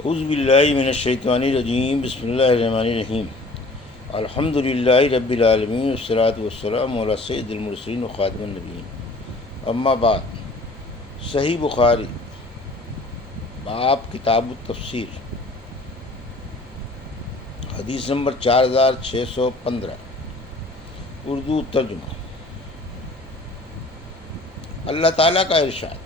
اعوذ باللہ من الشیطان الرجیم، بسم اللہ الرحمن الرحیم۔ الحمد للہ رب العالمین، والصلاۃ والسلام علی سید المرسلین وخاتم النبیین، اما بعد۔ صحیح بخاری باب کتاب التفسیر، حدیث نمبر 4615، اردو ترجمہ۔ اللہ تعالیٰ کا ارشاد: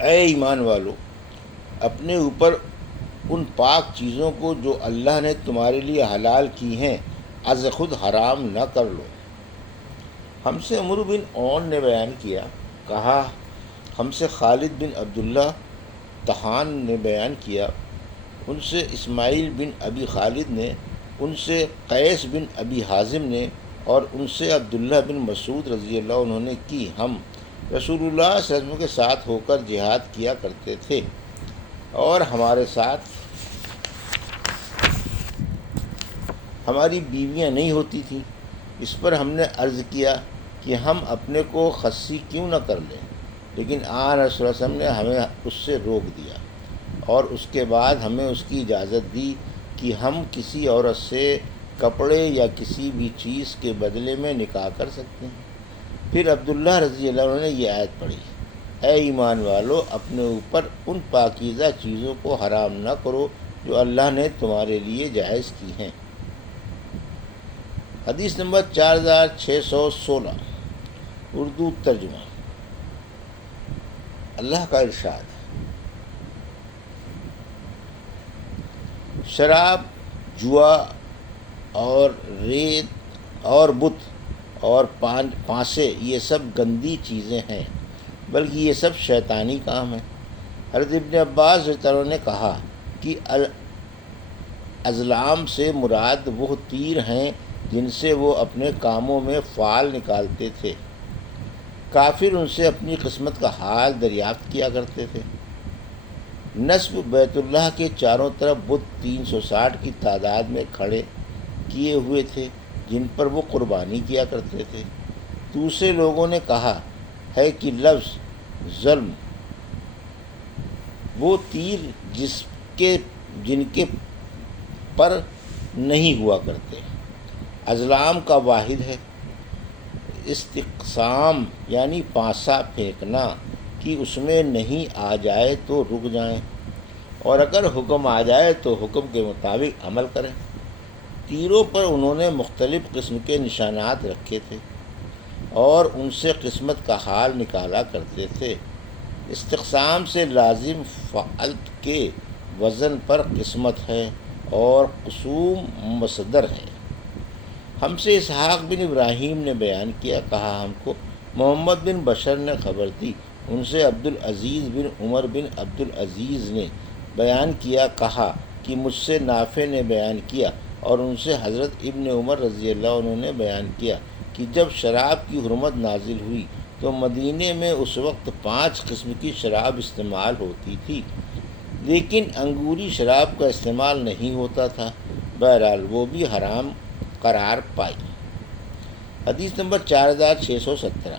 اے ایمان والو، اپنے اوپر ان پاک چیزوں کو جو اللہ نے تمہارے لیے حلال کی ہیں از خود حرام نہ کر لو۔ ہم سے عمرو بن عون نے بیان کیا، کہا ہم سے خالد بن عبداللہ طحان نے بیان کیا، ان سے اسماعیل بن ابی خالد نے، ان سے قیس بن ابی حازم نے، اور ان سے عبداللہ بن مسعود رضی اللہ عنہ نے کی ہم رسول اللہ صلی اللہ علیہ وسلم کے ساتھ ہو کر جہاد کیا کرتے تھے، اور ہمارے ساتھ ہماری بیویاں نہیں ہوتی تھیں۔ اس پر ہم نے عرض کیا کہ ہم اپنے کو خصی کیوں نہ کر لیں، لیکن آن رسول اللہ صلی اللہ علیہ وسلم نے ہمیں اس سے روک دیا، اور اس کے بعد ہمیں اس کی اجازت دی کہ ہم کسی عورت سے کپڑے یا کسی بھی چیز کے بدلے میں نکاح کر سکتے ہیں۔ پھر عبداللہ رضی اللہ عنہ نے یہ آیت پڑھی: اے ایمان والو، اپنے اوپر ان پاکیزہ چیزوں کو حرام نہ کرو جو اللہ نے تمہارے لیے جائز کی ہیں۔ حدیث نمبر 4616، اردو ترجمہ۔ اللہ کا ارشاد: شراب، جوا اور ریت اور بت اور پانسے یہ سب گندی چیزیں ہیں، بلکہ یہ سب شیطانی کام ہیں۔ حضرت ابن عباس رضی اللہ عنہ نے کہا کہ ازلام سے مراد وہ تیر ہیں جن سے وہ اپنے کاموں میں فال نکالتے تھے۔ کافر ان سے اپنی قسمت کا حال دریافت کیا کرتے تھے۔ نصب بیت اللہ کے چاروں طرف بت 360 کی تعداد میں کھڑے کیے ہوئے تھے جن پر وہ قربانی کیا کرتے تھے۔ دوسرے لوگوں نے کہا ہے کہ لفظ ظلم وہ تیر جن کے پر نہیں ہوا کرتے، ازلام کا واحد ہے۔ استقسام یعنی پانسا پھینکنا کہ اس میں نہیں آ جائے تو رک جائیں، اور اگر حکم آ جائے تو حکم کے مطابق عمل کریں۔ تیروں پر انہوں نے مختلف قسم کے نشانات رکھے تھے اور ان سے قسمت کا حال نکالا کرتے تھے۔ استقسام سے لازم فعلت کے وزن پر قسمت ہے، اور قسوم مصدر ہے۔ ہم سے اسحاق بن ابراہیم نے بیان کیا، کہا ہم کو محمد بن بشر نے خبر دی، ان سے عبدالعزیز بن عمر بن عبدالعزیز نے بیان کیا، کہا کہ مجھ سے نافع نے بیان کیا، اور ان سے حضرت ابن عمر رضی اللہ عنہ نے بیان کیا کہ جب شراب کی حرمت نازل ہوئی تو مدینے میں اس وقت 5 قسم کی شراب استعمال ہوتی تھی، لیکن انگوری شراب کا استعمال نہیں ہوتا تھا، بہرحال وہ بھی حرام قرار پائی۔ حدیث نمبر 4617،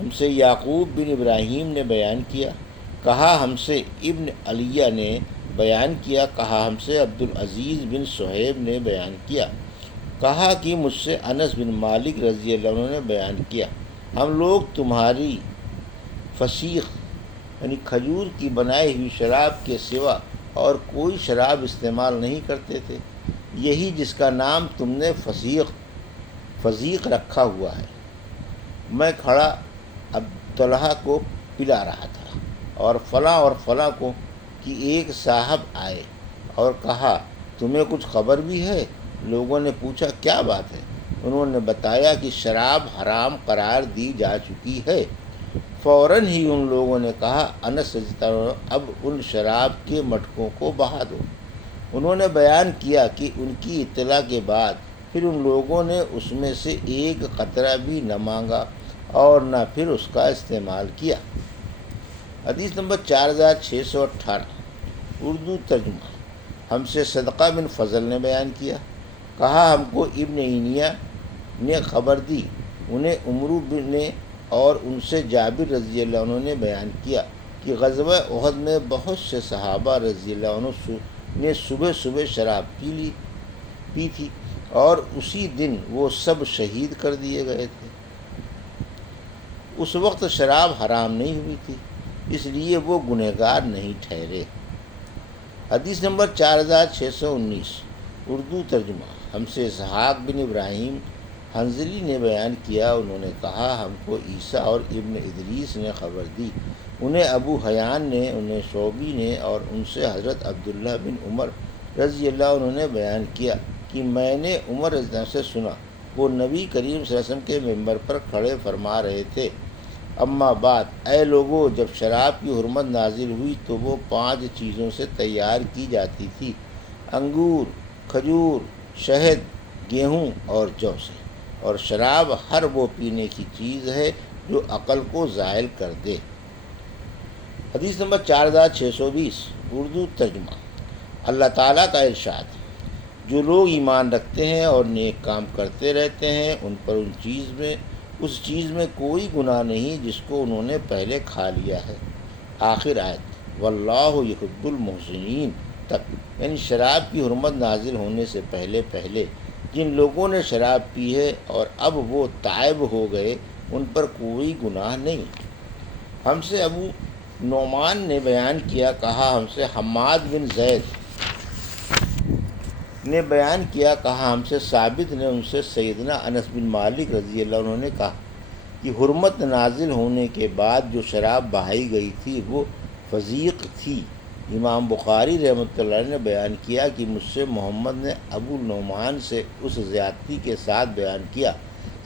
ہم سے یعقوب بن ابراہیم نے بیان کیا، کہا ہم سے ابن علیہ نے بیان کیا، کہا ہم سے عبدالعزیز بن صہیب نے بیان کیا، کہا کہ مجھ سے انس بن مالک رضی اللہ عنہ نے بیان کیا، ہم لوگ تمہاری فسیخ یعنی کھجور کی بنائی ہوئی شراب کے سوا اور کوئی شراب استعمال نہیں کرتے تھے، یہی جس کا نام تم نے فضیق رکھا ہوا ہے۔ میں کھڑا اب طلحہ کو پلا رہا تھا، اور فلاں کو کہ ایک صاحب آئے اور کہا تمہیں کچھ خبر بھی ہے؟ لوگوں نے پوچھا کیا بات ہے؟ انہوں نے بتایا کہ شراب حرام قرار دی جا چکی ہے۔ فوراً ہی ان لوگوں نے کہا انس رضی اللہ عنہ اب ان شراب کے مٹکوں کو بہا دو۔ انہوں نے بیان کیا کہ ان کی اطلاع کے بعد پھر ان لوگوں نے اس میں سے ایک قطرہ بھی نہ مانگا اور نہ پھر اس کا استعمال کیا۔ حدیث نمبر 4618، اردو ترجمہ۔ ہم سے صدقہ بن فضل نے بیان کیا، کہا ہم کو ابن عینیہ نے خبر دی، انہیں عمرو نے اور ان سے جابر رضی اللہ عنہ نے بیان کیا کہ غزوہ احد میں بہت سے صحابہ رضی اللہ عنہ نے صبح صبح شراب پی تھی، اور اسی دن وہ سب شہید کر دیے گئے تھے۔ اس وقت شراب حرام نہیں ہوئی تھی، اس لیے وہ گنہگار نہیں ٹھہرے۔ حدیث نمبر 4619 اردو ترجمہ۔ ہم سے اسحاق بن ابراہیم حنظلی نے بیان کیا، انہوں نے کہا ہم کو عیسیٰ اور ابن ادریس نے خبر دی، انہیں ابو حیان نے، انہیں شعبی نے، اور ان سے حضرت عبداللہ بن عمر رضی اللہ عنہ نے بیان کیا کہ میں نے عمر رضی اللہ عنہ سے سنا، وہ نبی کریم صلی اللہ علیہ وسلم کے ممبر پر کھڑے فرما رہے تھے، اما بعد، اے لوگو، جب شراب کی حرمت نازل ہوئی تو وہ 5 چیزوں سے تیار کی جاتی تھی: انگور، کھجور، شہد، گیہوں اور جو سے، اور شراب ہر وہ پینے کی چیز ہے جو عقل کو زائل کر دے۔ حدیث نمبر 4620 اردو ترجمہ۔ اللہ تعالیٰ کا ارشاد: جو لوگ ایمان رکھتے ہیں اور نیک کام کرتے رہتے ہیں، ان پر اس چیز میں کوئی گناہ نہیں جس کو انہوں نے پہلے کھا لیا ہے۔ آخر آیت، واللہ یحب المحسنین تک، یعنی شراب کی حرمت نازل ہونے سے پہلے جن لوگوں نے شراب پی ہے اور اب وہ تائب ہو گئے، ان پر کوئی گناہ نہیں۔ ہم سے ابو نعمان نے بیان کیا، کہا ہم سے حماد بن زید نے بیان کیا، کہا ہم سے ثابت نے، ان سے سیدنا انس بن مالک رضی اللہ عنہ نے کہا کہ حرمت نازل ہونے کے بعد جو شراب بہائی گئی تھی وہ فضیق تھی۔ امام بخاری رحمۃ اللہ علیہ نے بیان کیا کہ مجھ سے محمد نے ابو نعمان سے اس زیادتی کے ساتھ بیان کیا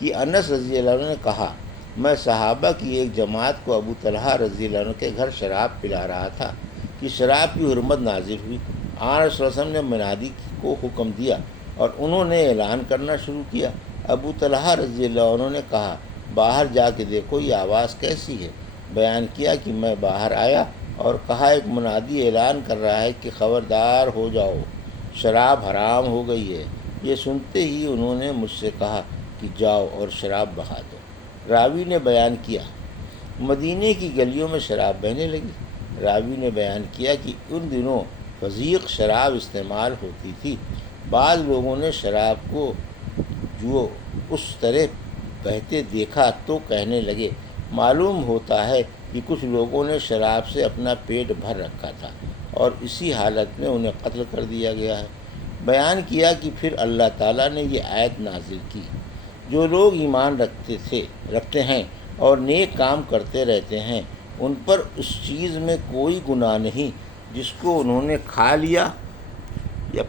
کہ انس رضی اللہ عنہ نے کہا، میں صحابہ کی ایک جماعت کو ابو طلحہ رضی اللہ عنہ کے گھر شراب پلا رہا تھا کہ شراب کی حرمت نازل ہوئی۔ آن صلی اللہ علیہ وسلم نے منادی کو حکم دیا اور انہوں نے اعلان کرنا شروع کیا۔ ابو طلحہ رضی اللہ عنہ نے کہا، باہر جا کے دیکھو یہ آواز کیسی ہے؟ بیان کیا کہ میں باہر آیا اور کہا، ایک منادی اعلان کر رہا ہے کہ خبردار ہو جاؤ، شراب حرام ہو گئی ہے۔ یہ سنتے ہی انہوں نے مجھ سے کہا کہ جاؤ اور شراب بہا دو۔ راوی نے بیان کیا، مدینے کی گلیوں میں شراب بہنے لگی۔ راوی نے بیان کیا کہ ان دنوں فضیق شراب استعمال ہوتی تھی۔ بعض لوگوں نے شراب کو جو اس طرح بہتے دیکھا تو کہنے لگے، معلوم ہوتا ہے کہ کچھ لوگوں نے شراب سے اپنا پیٹ بھر رکھا تھا اور اسی حالت میں انہیں قتل کر دیا گیا ہے۔ بیان کیا کہ پھر اللہ تعالیٰ نے یہ آیت نازل کی، جو لوگ ایمان رکھتے ہیں اور نیک کام کرتے رہتے ہیں، ان پر اس چیز میں کوئی گناہ نہیں جس کو انہوں نے کھا لیا یا۔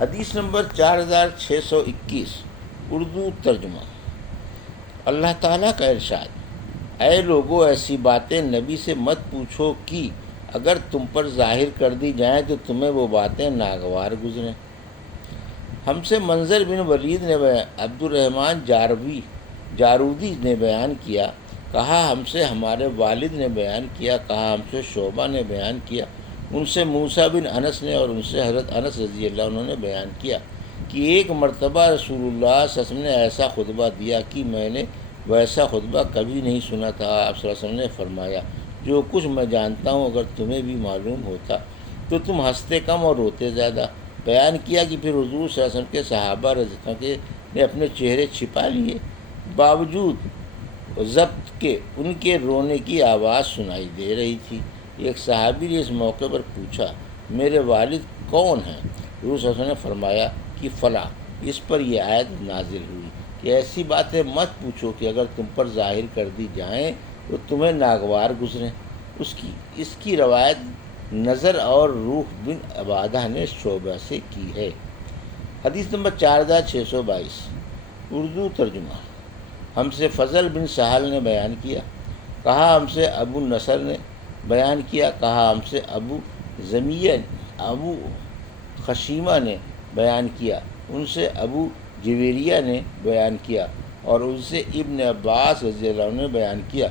حدیث نمبر 4621 اردو ترجمہ۔ اللہ تعالیٰ کا ارشاد: اے لوگو، ایسی باتیں نبی سے مت پوچھو کہ اگر تم پر ظاہر کر دی جائیں تو تمہیں وہ باتیں ناگوار گزریں۔ ہم سے منظر بن ولید نے عبد الرحمن جارودی نے بیان کیا، کہا ہم سے ہمارے والد نے بیان کیا، کہا ہم سے شعبہ نے بیان کیا، ان سے موسیٰ بن انس نے، اور ان سے حضرت انس رضی اللہ عنہ نے بیان کیا کہ ایک مرتبہ رسول اللہ صلی اللہ علیہ وسلم نے ایسا خطبہ دیا کہ میں نے ویسا خطبہ کبھی نہیں سنا تھا۔ آپ صلی اللہ علیہ وسلم نے فرمایا، جو کچھ میں جانتا ہوں اگر تمہیں بھی معلوم ہوتا تو تم ہنستے کم اور روتے زیادہ۔ بیان کیا کہ پھر حضور صلی اللہ علیہ وسلم کے صحابہ رضی اللہ عنہ نے اپنے چہرے چھپا لیے، باوجود ضبط کے ان کے رونے کی آواز سنائی دے رہی تھی۔ ایک صحابی نے اس موقع پر پوچھا، میرے والد کون ہیں؟ حضور صلی اللہ علیہ وسلم نے فرمایا کہ فلاں۔ اس پر یہ آیت نازل ہوئی کہ ایسی باتیں مت پوچھو کہ اگر تم پر ظاہر کر دی جائیں تو تمہیں ناگوار گزریں۔ اس کی روایت نظر اور روح بن عبادہ نے شعبہ سے کی ہے۔ حدیث نمبر 4622 اردو ترجمہ۔ ہم سے فضل بن سہل نے بیان کیا، کہا ہم سے ابو نصر نے بیان کیا، کہا ہم سے ابو خشیمہ نے بیان کیا، ان سے ابو جویریہ نے بیان کیا، اور ان سے ابن عباس رضی اللہ عنہ نے بیان کیا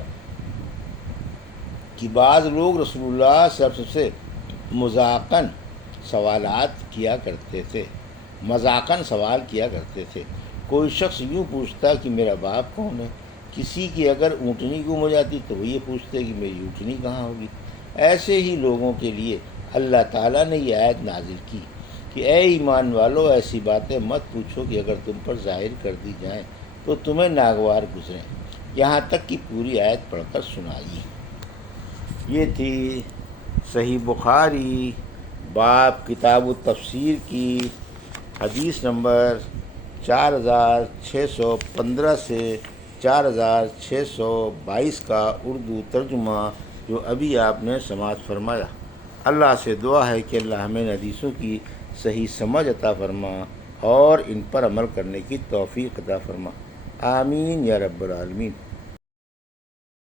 کہ بعض لوگ رسول اللہ صلی اللہ علیہ وسلم سے مذاقاً سوال کیا کرتے تھے۔ کوئی شخص یوں پوچھتا کہ میرا باپ کون ہے؟ کسی کی اگر اونٹنی گم ہو جاتی تو وہ یہ پوچھتے کہ میری اونٹنی کہاں ہوگی۔ ایسے ہی لوگوں کے لیے اللہ تعالیٰ نے یہ آیت نازل کی کہ اے ایمان والو، ایسی باتیں مت پوچھو کہ اگر تم پر ظاہر کر دی جائیں تو تمہیں ناگوار گزریں، یہاں تک کہ پوری آیت پڑھ کر سنائی۔ یہ تھی صحیح بخاری باب کتاب التفسیر کی حدیث نمبر 4615 سے 4622 کا اردو ترجمہ جو ابھی آپ نے سماعت فرمایا۔ اللہ سے دعا ہے کہ اللہ ہمیں حدیثوں کی صحیح سمجھ عطا فرما اور ان پر عمل کرنے کی توفیق عطا فرما، آمین یا رب العالمین۔